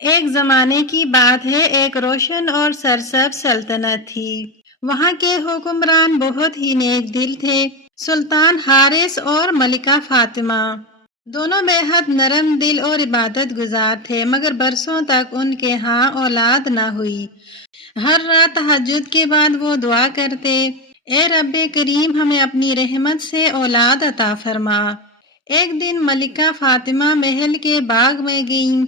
ایک زمانے کی بات ہے، ایک روشن اور سرسبز سلطنت تھی۔ وہاں کے حکمران بہت ہی نیک دل تھے۔ سلطان حارث اور ملکہ فاطمہ دونوں بے حد نرم دل اور عبادت گزار تھے، مگر برسوں تک ان کے ہاں اولاد نہ ہوئی۔ ہر رات تہجد کے بعد وہ دعا کرتے، اے رب کریم ہمیں اپنی رحمت سے اولاد عطا فرما۔ ایک دن ملکہ فاطمہ محل کے باغ میں گئیں۔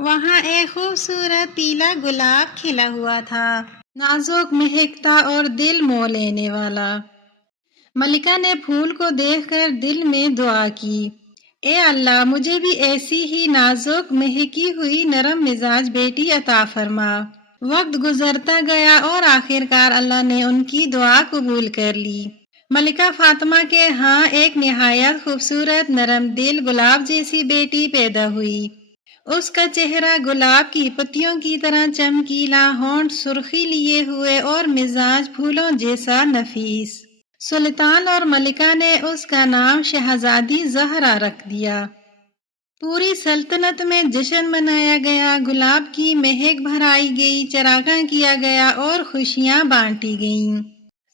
وہاں ایک خوبصورت پیلا گلاب کھلا ہوا تھا، نازک، مہکتا اور دل مو لینے والا۔ ملکہ نے پھول کو دیکھ کر دل میں دعا کی، اے اللہ مجھے بھی ایسی ہی نازک، مہکی ہوئی، نرم مزاج بیٹی عطا فرما۔ وقت گزرتا گیا اور آخرکار اللہ نے ان کی دعا قبول کر لی۔ ملکہ فاطمہ کے ہاں ایک نہایت خوبصورت، نرم دل، گلاب جیسی بیٹی پیدا ہوئی۔ اس کا چہرہ گلاب کی پتیوں کی طرح چمکیلا، ہونٹ سرخی لیے ہوئے اور مزاج پھولوں جیسا نفیس۔ سلطان اور ملکہ نے اس کا نام شہزادی زہرا رکھ دیا۔ پوری سلطنت میں جشن منایا گیا، گلاب کی مہک بھرائی گئی، چراغاں کیا گیا اور خوشیاں بانٹی گئیں۔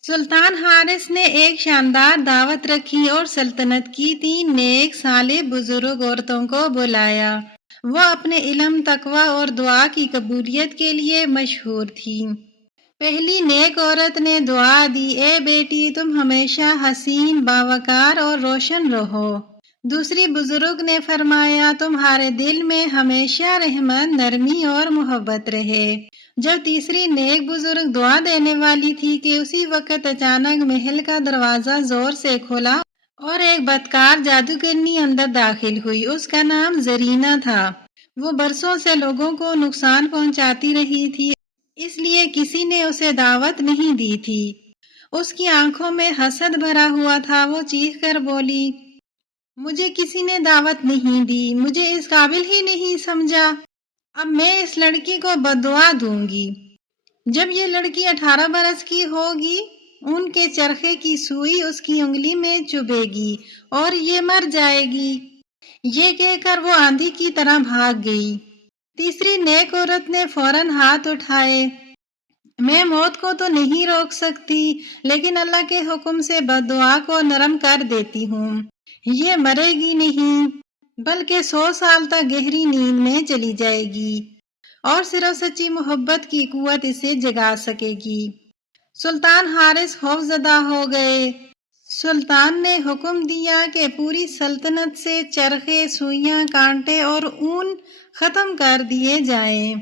سلطان حارث نے ایک شاندار دعوت رکھی اور سلطنت کی 3 نیک صالح بزرگ عورتوں کو بلایا۔ وہ اپنے علم، تقوی اور دعا کی قبولیت کے لیے مشہور تھیں۔ پہلی نیک عورت نے دعا دی، اے بیٹی تم ہمیشہ حسین، باوقار اور روشن رہو۔ دوسری بزرگ نے فرمایا، تمہارے دل میں ہمیشہ رحمت، نرمی اور محبت رہے۔ جب تیسری نیک بزرگ دعا دینے والی تھی کہ اسی وقت اچانک محل کا دروازہ زور سے کھلا اور ایک بدکار جادوگرنی اندر داخل ہوئی۔ اس کا نام زرینہ تھا۔ وہ برسوں سے لوگوں کو نقصان پہنچاتی رہی تھی، اس لیے کسی نے اسے دعوت نہیں دی تھی۔ اس کی آنکھوں میں حسد بھرا ہوا تھا۔ وہ چیخ کر بولی، مجھے کسی نے دعوت نہیں دی، مجھے اس قابل ہی نہیں سمجھا۔ اب میں اس لڑکی کو بددعا دوں گی۔ جب یہ لڑکی 18 برس کی ہوگی، اون کے چرخے کی سوئی اس کی انگلی میں چبھے گی اور یہ مر جائے گی۔ یہ کہہ کر وہ آندھی کی طرح بھاگ گئی۔ تیسری نیک عورت نے فوراً ہاتھ اٹھائے، میں موت کو تو نہیں روک سکتی، لیکن اللہ کے حکم سے بددعا کو نرم کر دیتی ہوں۔ یہ مرے گی نہیں، بلکہ 100 سال تک گہری نیند میں چلی جائے گی اور صرف سچی محبت کی قوت اسے جگا سکے گی۔ سلطان حارث خوفزدہ ہو گئے۔ سلطان نے حکم دیا کہ پوری سلطنت سے چرخے، سوئیاں، کانٹے اور اون ختم کر دیے جائیں۔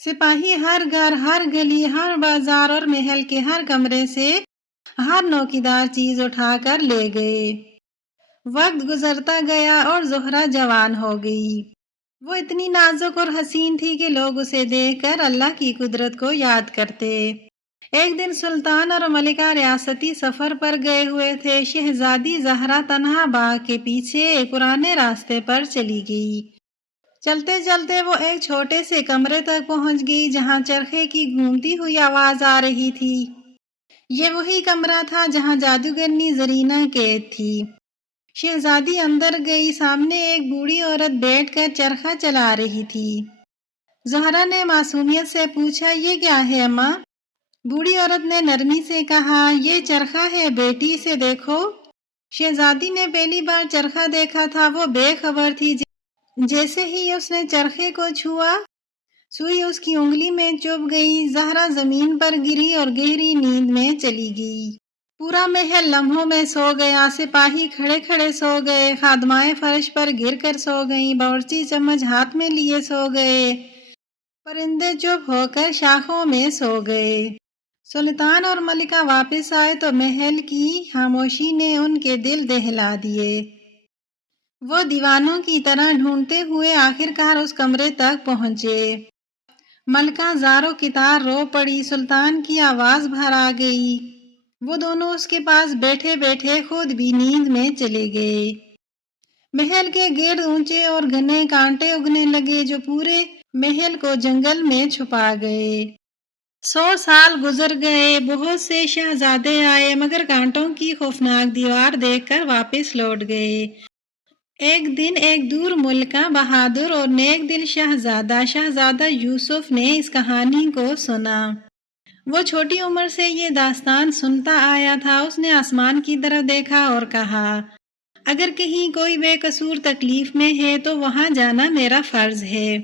سپاہی ہر گھر، ہر گلی، ہر بازار اور محل کے ہر کمرے سے ہر نوکیدار چیز اٹھا کر لے گئے۔ وقت گزرتا گیا اور زہرہ جوان ہو گئی۔ وہ اتنی نازک اور حسین تھی کہ لوگ اسے دیکھ کر اللہ کی قدرت کو یاد کرتے۔ ایک دن سلطان اور ملکہ ریاستی سفر پر گئے ہوئے تھے۔ شہزادی زہرا تنہا باغ کے پیچھے ایک پرانے راستے پر چلی گئی۔ چلتے چلتے وہ ایک چھوٹے سے کمرے تک پہنچ گئی جہاں چرخے کی گونگتی ہوئی آواز آ رہی تھی۔ یہ وہی کمرہ تھا جہاں جادوگرنی زرینہ قید تھی۔ شہزادی اندر گئی۔ سامنے ایک بوڑھی عورت بیٹھ کر چرخہ چلا رہی تھی۔ زہرا نے معصومیت سے پوچھا، یہ کیا ہے اماں؟ بوڑھی عورت نے نرمی سے کہا، یہ چرخہ ہے بیٹی، اسے دیکھو۔ شہزادی نے پہلی بار چرخہ دیکھا تھا۔ وہ بے خبر تھی۔ جیسے ہی اس نے چرخے کو چھوا، سوئی اس کی انگلی میں چبھ گئی۔ زہرا زمین پر گری اور گہری نیند میں چلی گئی۔ پورا محل لمحوں میں سو گیا۔ سپاہی کھڑے کھڑے سو گئے، خادمائیں فرش پر گر کر سو گئیں، باورچی چمچ ہاتھ میں لیے سو گئے، پرندے چپ ہو کر شاخوں میں سو گئے۔ سلطان اور ملکہ واپس آئے تو محل کی خاموشی نے ان کے دل دہلا دیے۔ وہ دیوانوں کی طرح ڈھونڈتے ہوئے آخرکار اس کمرے تک پہنچے۔ ملکہ زارو کتار رو پڑی۔ سلطان کی آواز بھر آ گئی۔ وہ دونوں اس کے پاس بیٹھے بیٹھے خود بھی نیند میں چلے گئے۔ محل کے گرد اونچے اور گھنے کانٹے اگنے لگے جو پورے محل کو جنگل میں چھپا گئے۔ 100 سال گزر گئے۔ بہت سے شہزادے آئے مگر کانٹوں کی خوفناک دیوار دیکھ کر واپس لوٹ گئے۔ ایک دن ایک دور ملک کا بہادر اور نیک دل شہزادہ یوسف نے اس کہانی کو سنا۔ وہ چھوٹی عمر سے یہ داستان سنتا آیا تھا۔ اس نے آسمان کی طرف دیکھا اور کہا، اگر کہیں کوئی بے قصور تکلیف میں ہے تو وہاں جانا میرا فرض ہے،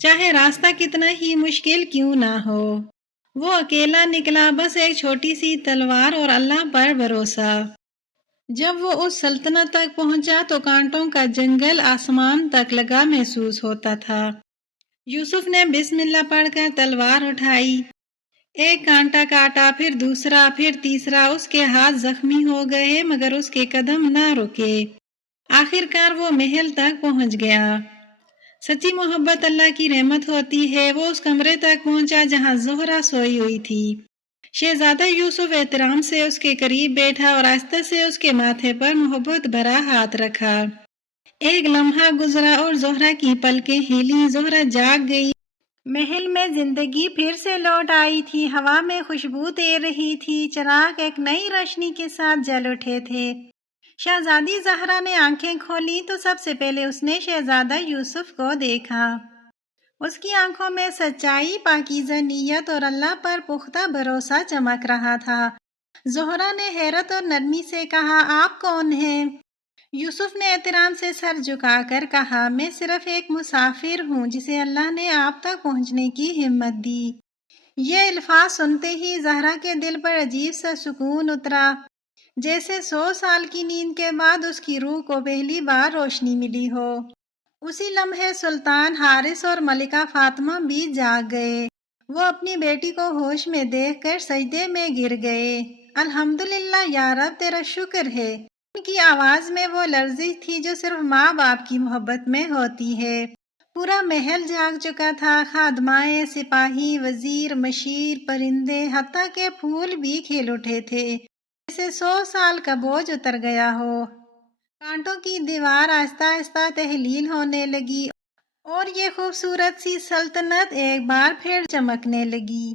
چاہے راستہ کتنا ہی مشکل کیوں نہ ہو۔ وہ اکیلا نکلا، بس ایک چھوٹی سی تلوار اور اللہ پر بھروسہ۔ جب وہ اس سلطنت تک پہنچا تو کانٹوں کا جنگل آسمان تک لگا محسوس ہوتا تھا۔ یوسف نے بسم اللہ پڑھ کر تلوار اٹھائی، ایک کانٹا کاٹا، پھر دوسرا، پھر تیسرا۔ اس کے ہاتھ زخمی ہو گئے مگر اس کے قدم نہ رکے۔ آخر کار وہ محل تک پہنچ گیا۔ سچی محبت اللہ کی رحمت ہوتی ہے۔ وہ اس کمرے تک پہنچا جہاں زہرہ سوئی ہوئی تھی۔ شہزادہ یوسف احترام سے اس کے قریب بیٹھا اور آہستہ سے اس کے ماتھے پر محبت بھرا ہاتھ رکھا۔ ایک لمحہ گزرا اور زہرہ کی پلکیں ہلیں۔ زہرہ جاگ گئی۔ محل میں زندگی پھر سے لوٹ آئی تھی۔ ہوا میں خوشبو تیر رہی تھی، چراغ ایک نئی روشنی کے ساتھ جل اٹھے تھے۔ شہزادی زہرہ نے آنکھیں کھولیں تو سب سے پہلے اس نے شہزادہ یوسف کو دیکھا۔ اس کی آنکھوں میں سچائی، پاکیزہ نیت اور اللہ پر پختہ بھروسہ چمک رہا تھا۔ زہرہ نے حیرت اور نرمی سے کہا، آپ کون ہیں؟ یوسف نے احترام سے سر جھکا کر کہا، میں صرف ایک مسافر ہوں جسے اللہ نے آپ تک پہنچنے کی ہمت دی۔ یہ الفاظ سنتے ہی زہرہ کے دل پر عجیب سا سکون اترا، جیسے 100 سال کی نیند کے بعد اس کی روح کو پہلی بار روشنی ملی ہو۔ اسی لمحے سلطان حارث اور ملکہ فاطمہ بھی جاگ گئے۔ وہ اپنی بیٹی کو ہوش میں دیکھ کر سجدے میں گر گئے۔ الحمدللہ یا رب، تیرا شکر ہے۔ ان کی آواز میں وہ لرزش تھی جو صرف ماں باپ کی محبت میں ہوتی ہے۔ پورا محل جاگ چکا تھا۔ خادمائیں، سپاہی، وزیر، مشیر، پرندے، حتیٰ کہ پھول بھی کھل اٹھے تھے، جیسے 100 سال کا بوجھ اتر گیا ہو۔ کانٹوں کی دیوار آہستہ آہستہ تحلیل ہونے لگی اور یہ خوبصورت سی سلطنت ایک بار پھر چمکنے لگی۔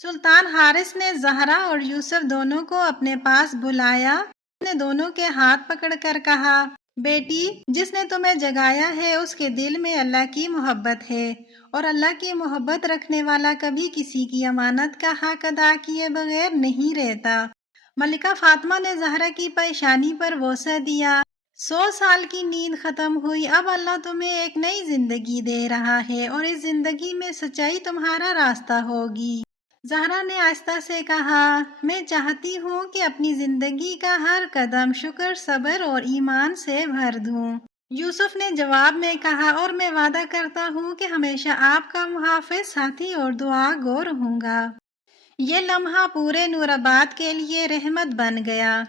سلطان حارث نے زہرہ اور یوسف دونوں کو اپنے پاس بلایا۔ اس نے دونوں کے ہاتھ پکڑ کر کہا، بیٹی، جس نے تمہیں جگایا ہے اس کے دل میں اللہ کی محبت ہے، اور اللہ کی محبت رکھنے والا کبھی کسی کی امانت کا حق ادا کیے بغیر نہیں رہتا۔ ملکہ فاطمہ نے زہرہ کی پیشانی پر بوسہ دیا۔ 100 سال کی نیند ختم ہوئی، اب اللہ تمہیں ایک نئی زندگی دے رہا ہے اور اس زندگی میں سچائی تمہارا راستہ ہوگی۔ زہرہ نے آہستہ سے کہا، میں چاہتی ہوں کہ اپنی زندگی کا ہر قدم شکر، صبر اور ایمان سے بھر دوں۔ یوسف نے جواب میں کہا، اور میں وعدہ کرتا ہوں کہ ہمیشہ آپ کا محافظ، ساتھی اور دعا گو رہوں گا۔ یہ لمحہ پورے نورآباد کے لیے رحمت بن گیا۔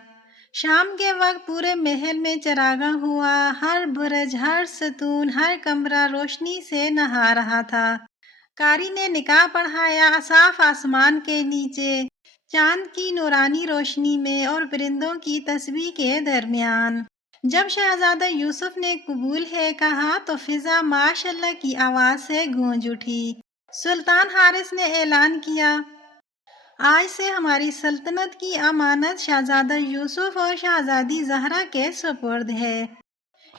شام کے وقت پورے محل میں چراغاں ہوا، ہر برج، ہر ستون، ہر کمرہ روشنی سے نہا رہا تھا۔ قاری نے نکاح پڑھایا، صاف آسمان کے نیچے، چاند کی نورانی روشنی میں اور پرندوں کی تسبیح کے درمیان۔ جب شہزادہ یوسف نے قبول ہے کہا تو فضا ماشاءاللہ کی آواز سے گونج اٹھی۔ سلطان حارث نے اعلان کیا، آج سے ہماری سلطنت کی امانت شہزادہ یوسف اور شہزادی زہرہ کے سپرد ہے۔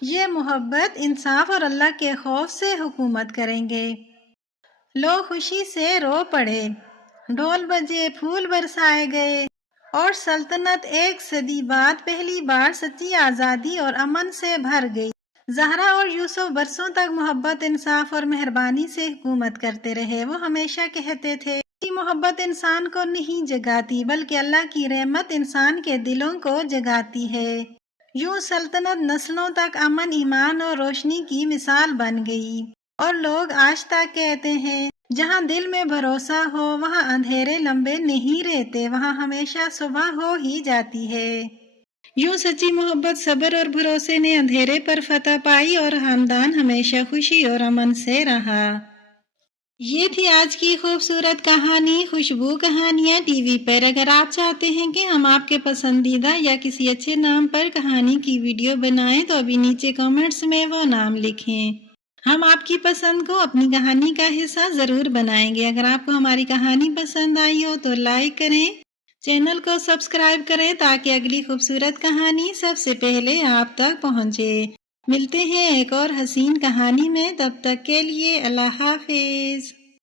یہ محبت، انصاف اور اللہ کے خوف سے حکومت کریں گے۔ لوگ خوشی سے رو پڑے، ڈھول بجے، پھول برسائے گئے اور سلطنت ایک صدی بعد پہلی بار سچی آزادی اور امن سے بھر گئی۔ زہرہ اور یوسف برسوں تک محبت، انصاف اور مہربانی سے حکومت کرتے رہے۔ وہ ہمیشہ کہتے تھے، کی محبت انسان کو نہیں جگاتی بلکہ اللہ کی رحمت انسان کے دلوں کو جگاتی ہے۔ یوں سلطنت نسلوں تک امن، ایمان اور روشنی کی مثال بن گئی، اور لوگ آج تک کہتے ہیں، جہاں دل میں بھروسہ ہو وہاں اندھیرے لمبے نہیں رہتے، وہاں ہمیشہ صبح ہو ہی جاتی ہے۔ یوں سچی محبت، صبر اور بھروسے نے اندھیرے پر فتح پائی اور خاندان ہمیشہ خوشی اور امن سے رہا۔ یہ تھی آج کی خوبصورت کہانی خوشبو کہانیاں ٹی وی پر۔ اگر آپ چاہتے ہیں کہ ہم آپ کے پسندیدہ یا کسی اچھے نام پر کہانی کی ویڈیو بنائیں تو ابھی نیچے کمنٹس میں وہ نام لکھیں۔ ہم آپ کی پسند کو اپنی کہانی کا حصہ ضرور بنائیں گے۔ اگر آپ کو ہماری کہانی پسند آئی ہو تو لائک کریں، چینل کو سبسکرائب کریں تاکہ اگلی خوبصورت کہانی سب سے پہلے آپ تک پہنچے۔ ملتے ہیں ایک اور حسین کہانی میں، تب تک کے لیے اللہ حافظ۔